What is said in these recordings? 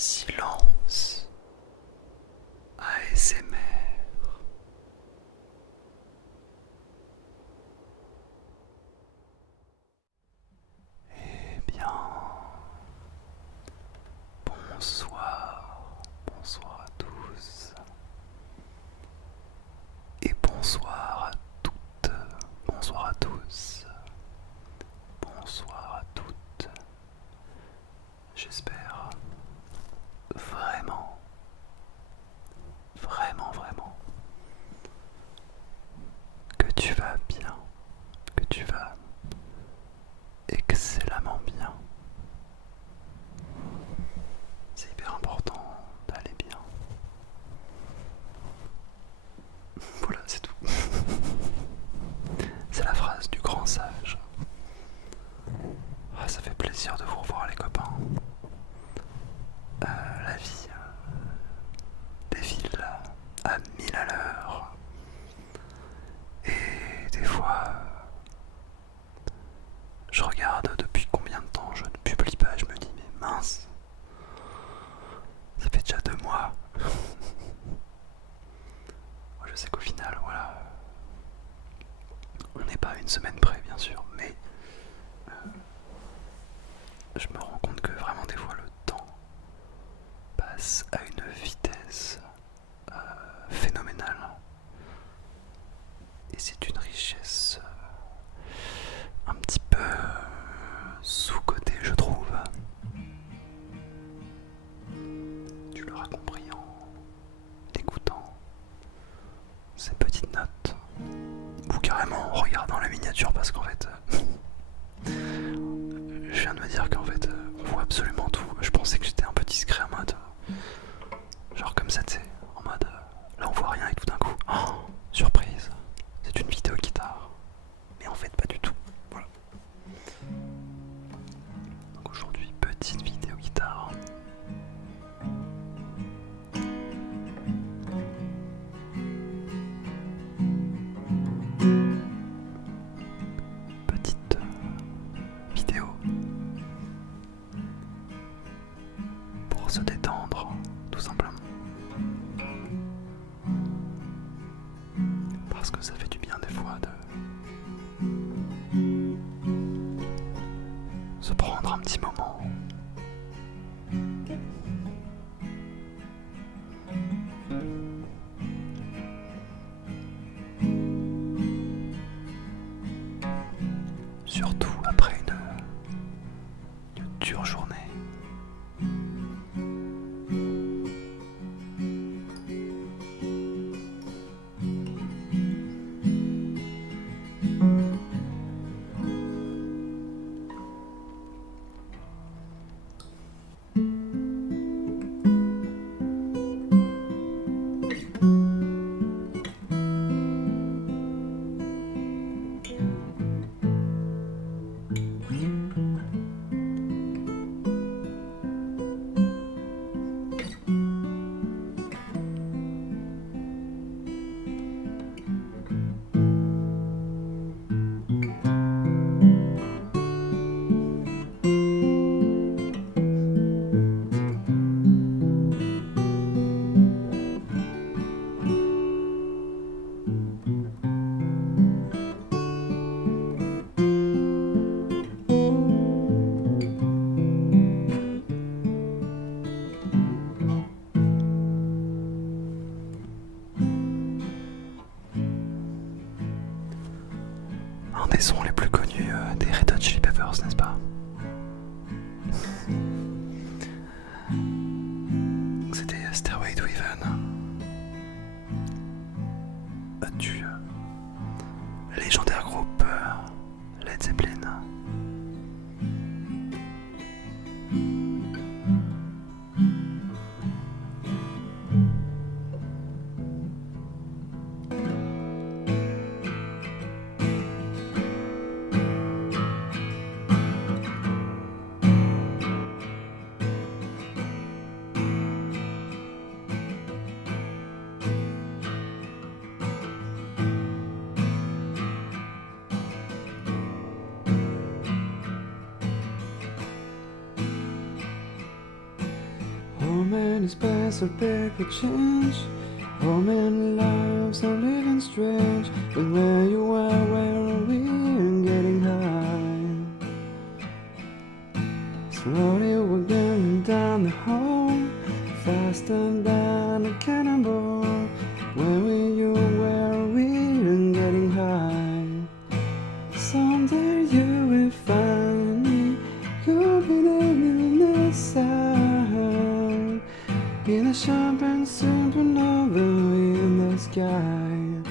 Silence ASMR. Eh bien, bonsoir à tous et bonsoir à toutes, bonsoir à tous, bonsoir à toutes. J'espère vraiment, vraiment que tu vas bien, que tu vas excellemment bien. C'est hyper important d'aller bien. Voilà, c'est tout. C'est la phrase du grand sage. Ah, ça fait plaisir de vous revoir les copains. La vie défile à 1000 à l'heure. Et des fois, je regarde depuis combien de temps je ne publie pas. Je me dis, mais mince, ça fait déjà 2 mois. Moi, je sais qu'au final, voilà, on n'est pas à une semaine près, bien sûr, mais je me rends compte que vraiment des fois le temps passe à une vitesse phénoménale. Et c'est une richesse un petit peu sous-cotée, je trouve. Tu l'auras compris en écoutant ces petites notes, ou carrément en regardant la miniature, parce qu'en fait, je viens de me dire qu'en fait, on voit absolument tout. Je pensais que j'étais un peu discret en mode, genre comme ça, tu sais, en mode, là on voit rien et tout d'un coup, oh, surprise, c'est une vidéo guitare. Mais en fait, pas du tout. Voilà. Donc aujourd'hui, petite vidéo guitare. Petite vidéo pour se détendre, tout simplement. Parce que ça fait du bien des fois de se prendre un petit moment. Surtout après une dure journée. Un des sons les plus connus des Red Hot Chili Peppers, n'est-ce pas? C'était Stairway to Heaven du légendaire groupe Led Zeppelin. many special people change. How many lives are living strange? But where you are, where are we? And getting high. Slowly we're getting down the hall, faster than a cannonball. Where were you, where are we? And getting high. Someday you will find me. You'll be there in the sun, in a champagne supernova in the sky.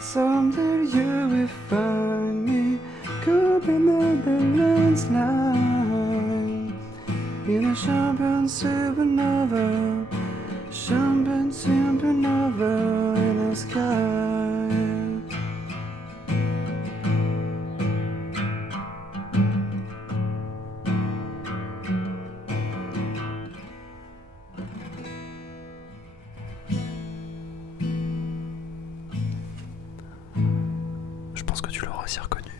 Someday you will find me. Could be Netherlands line, in a champagne supernova, champagne supernova in the sky. Je pense que tu l'auras aussi reconnu.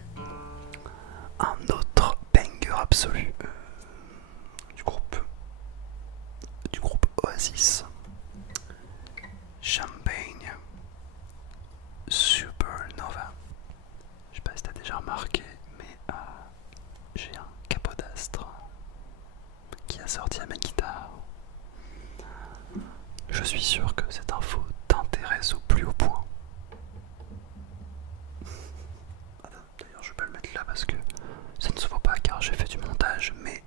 Un autre banger absolu du groupe Oasis. Champagne Supernova. Je sais pas si t'as déjà remarqué, mais j'ai un capot d'astre qui a sorti à ma guitare. Je suis sûr que cette info t'intéresse au plus haut point. D'ailleurs, je vais pas le mettre là parce que ça ne se voit pas car j'ai fait du montage, mais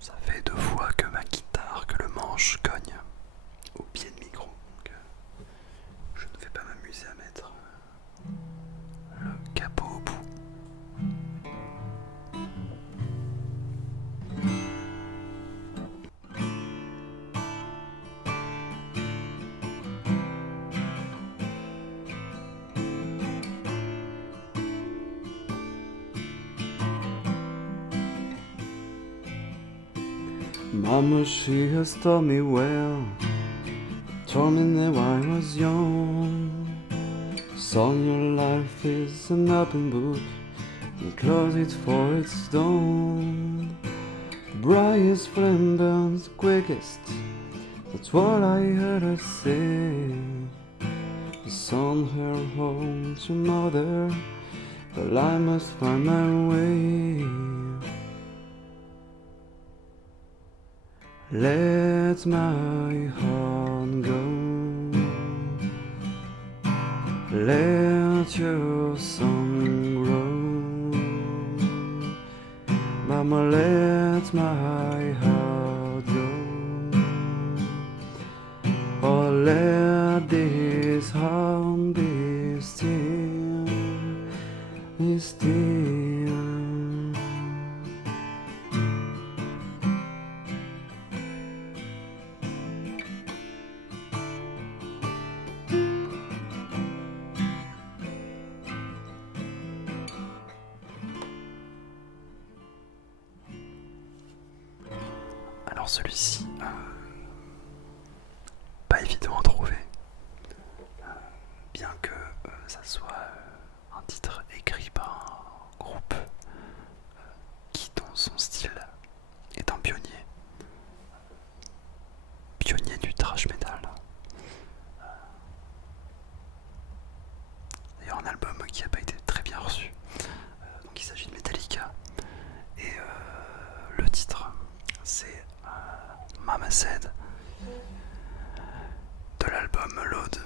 ça fait 2 fois que ma guitare, que le manche cogne au pied de micro. Donc je ne vais pas m'amuser à mettre le capot au bout. Mama, she has taught me well, told me that when I was young. Son, your life is an open book, and close it for it's done. Brightest flame burns quickest, that's what I heard her say. Son, her home to mother, but I must find my way. Let my heart go, let your song grow. Mama, let my heart go, or let this heart be still, be still. Alors celui-ci, pas évident à trouver, bien que ça soit un titre écrit par un groupe qui dans son style est un pionnier du thrash metal. D'ailleurs un album qui n'a pas été très bien reçu, donc il s'agit de Metallica, et le titre c'est Mama Said de l'album Load.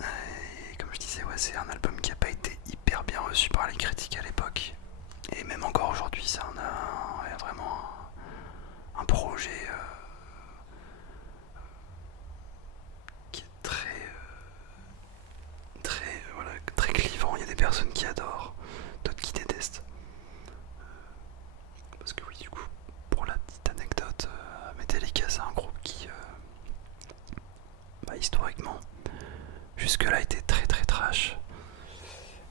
Et comme je disais, ouais, c'est un album qui n'a pas été hyper bien reçu par les critiques à l'époque, et même encore aujourd'hui c'est vraiment un projet qui est très clivant. Il y a des personnes qui adorent, d'autres qui détestent, parce que oui, du coup, pour la petite anecdote, Metallica c'est un groupe qui historiquement jusque là était très très trash,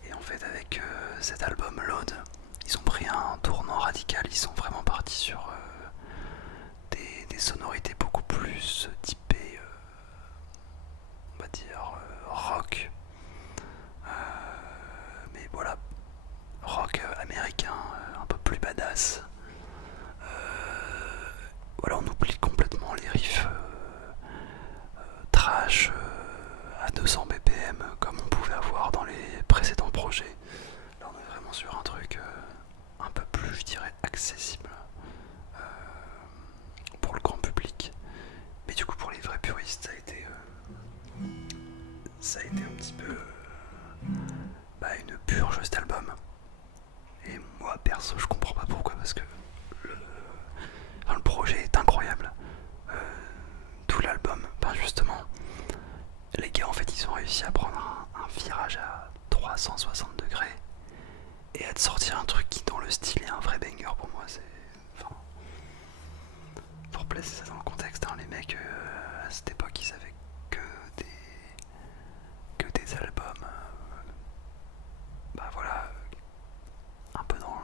et en fait avec cet album Load ils ont pris un tournant radical. Ils sont vraiment partis sur des sonorités beaucoup plus typées on va dire rock, mais voilà, rock américain, un peu plus badass. Voilà, accessible euh, pour le grand public. Mais du coup, pour les vrais puristes, ça a été un petit peu une purge cet album. Et moi, perso, je comprends pas pourquoi, parce que le projet est incroyable. Tout l'album, justement, les gars, en fait, ils ont réussi à prendre un virage à 360 degrés et à te sortir un truc qui, dans le style, est un vrai banger pour moi. Pour placer ça dans le contexte, les mecs, à cette époque, ils avaient que des albums, voilà, un peu dans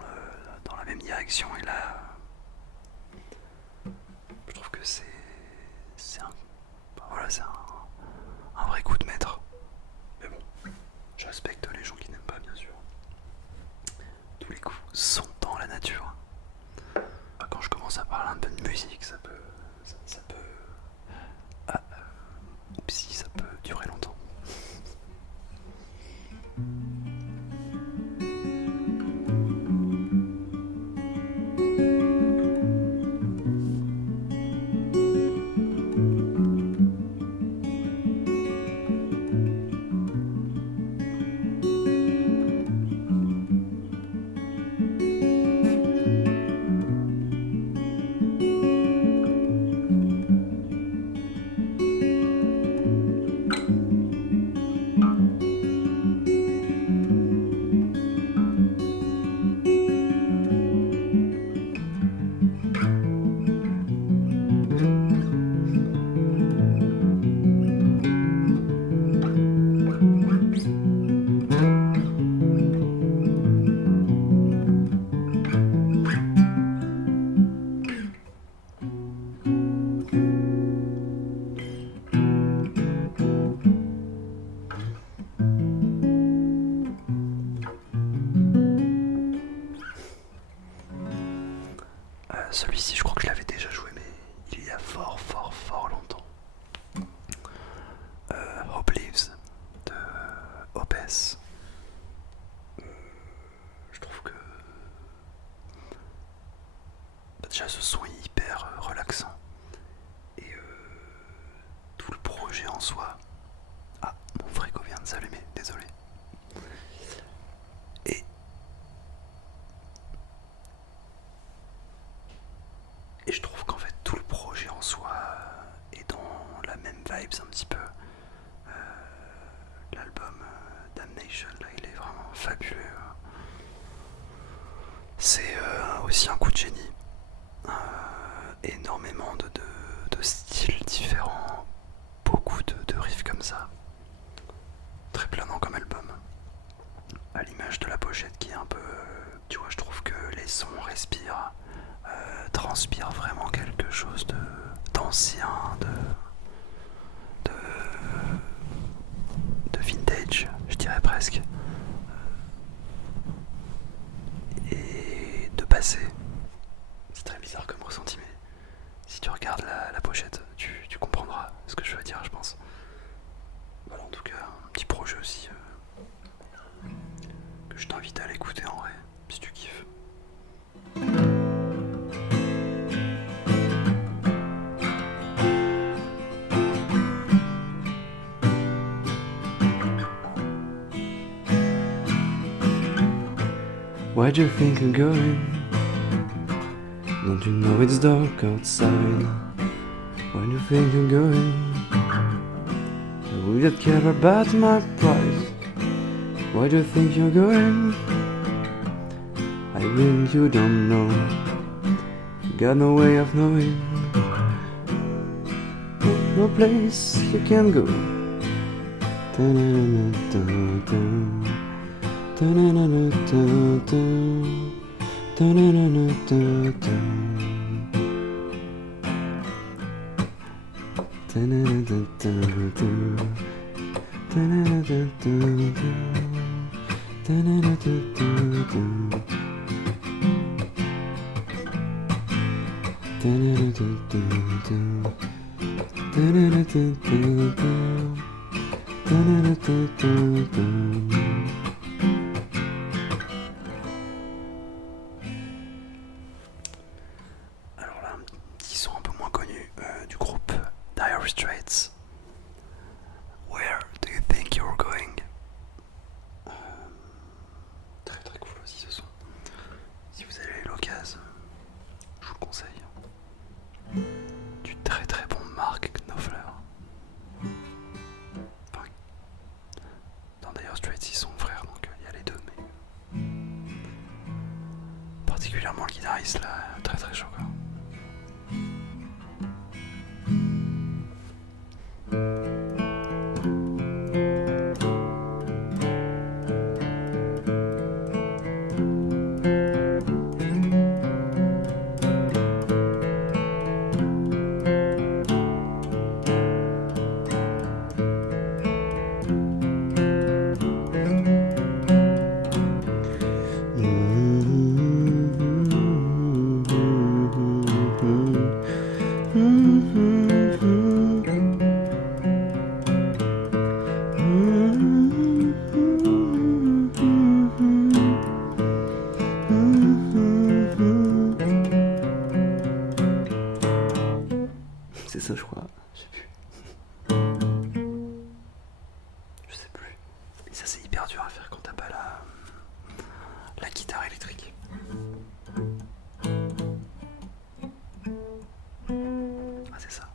la même direction. Et là, je trouve que c'est un vrai coup de maître. Mais bon, je respecte les gens qui n'aiment pas, bien sûr. Tous les coups sont dans la nature. Quand je commence à parler un peu de musique, ça peut durer longtemps. Celui-ci, je crois que je l'avais déjà joué, mais il y a fort longtemps. Hope Lives de Opes. Je trouve que déjà ce son est hyper relaxant et tout le projet en soi. Ah, mon frigo vient de s'allumer, désolé. Et je trouve qu'en fait tout le projet en soi est dans la même vibes un petit peu. L'album Damnation, là, il est vraiment fabuleux. C'est aussi un coup de génie. Énormément de styles différents, beaucoup de riffs comme ça. Très planant comme album. À l'image de la pochette qui est un peu... tu vois, je trouve que les sons respirent, transpirent vraiment quelque chose d'ancien, de vintage, je dirais presque. Et de passé. C'est très bizarre comme ressenti, mais si tu regardes la pochette, tu comprendras ce que je veux dire, je pense. Voilà, en tout cas, un petit projet aussi que je t'invite à l'écouter en vrai, si tu kiffes. Where do you think you're going? Don't you know it's dark outside? Where do you think you're going? Will you care about my price? Where do you think you're going? I really you don't know. You got no way of knowing. No place you can go. Ta-na-na-na-na-na. Ta-na-na-na-na-na. Ta-na-na-na-na-na. Ta-na-na-na-na-na. Ta-na-na-na-na-na. Ta-na-na-na-na-na. Dire Straits. Where do you think you're going? Très très cool aussi ce son. Si vous avez l'occasion, je vous le conseille. Du très très bon Mark Knopfler. Enfin, dans Dire Straits ils sont frères donc il y a les deux, mais particulièrement le guitariste là, très très chaud quoi. C'est ça, je crois. Je sais plus. Je sais plus. Et ça c'est hyper dur à faire quand t'as pas la guitare électrique. Ah c'est ça.